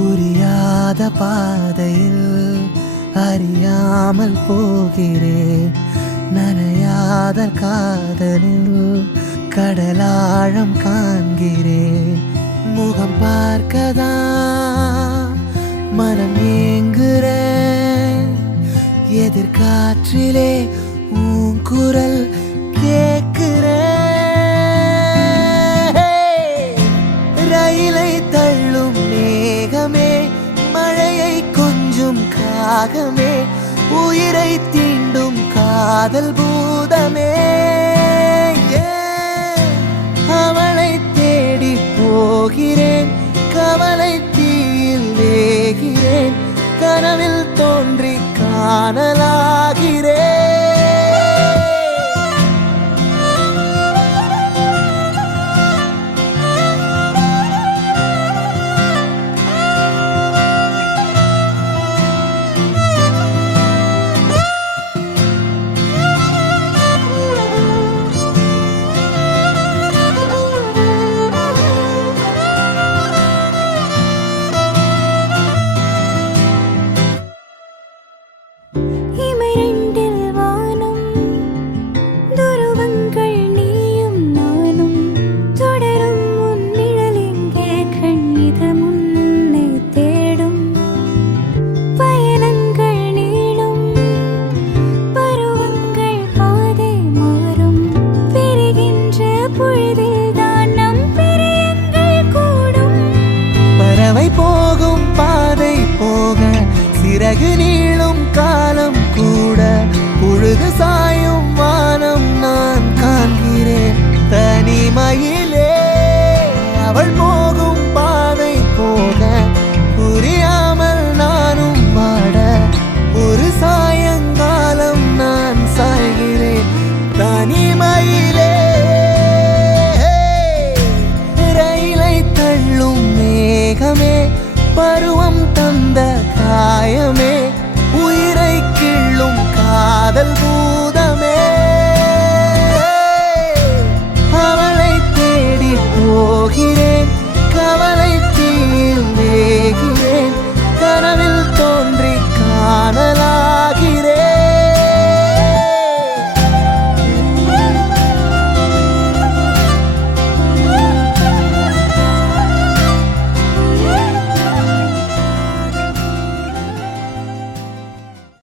புரியாத பாதையில் அறியாமல் போகிறேன். நனையாத காதலில் கடலாழம் காண்கிறேன். முகம் பார்க்கதா மனம் ஏங்குறேன். எதிர்காற்றிலே உன் குரல் கேட்கிறேன். ரயிலை தள்ளும் மேகமே, மழையை கொஞ்சம் காகமே, உயிரை தீண்டும் காதல் பூதமே. அவளை தேடி போகிறேன், கவலை தீயில் வேகிறேன், கனவில் தோன்றி காணலாகிறேன். பறவை போகும் பாதை போக, சிறகு நீளும் காலம் கூட, புழுகு சாயும் வானம் நான் காண்கிறேன். தனிமையிலே அவள்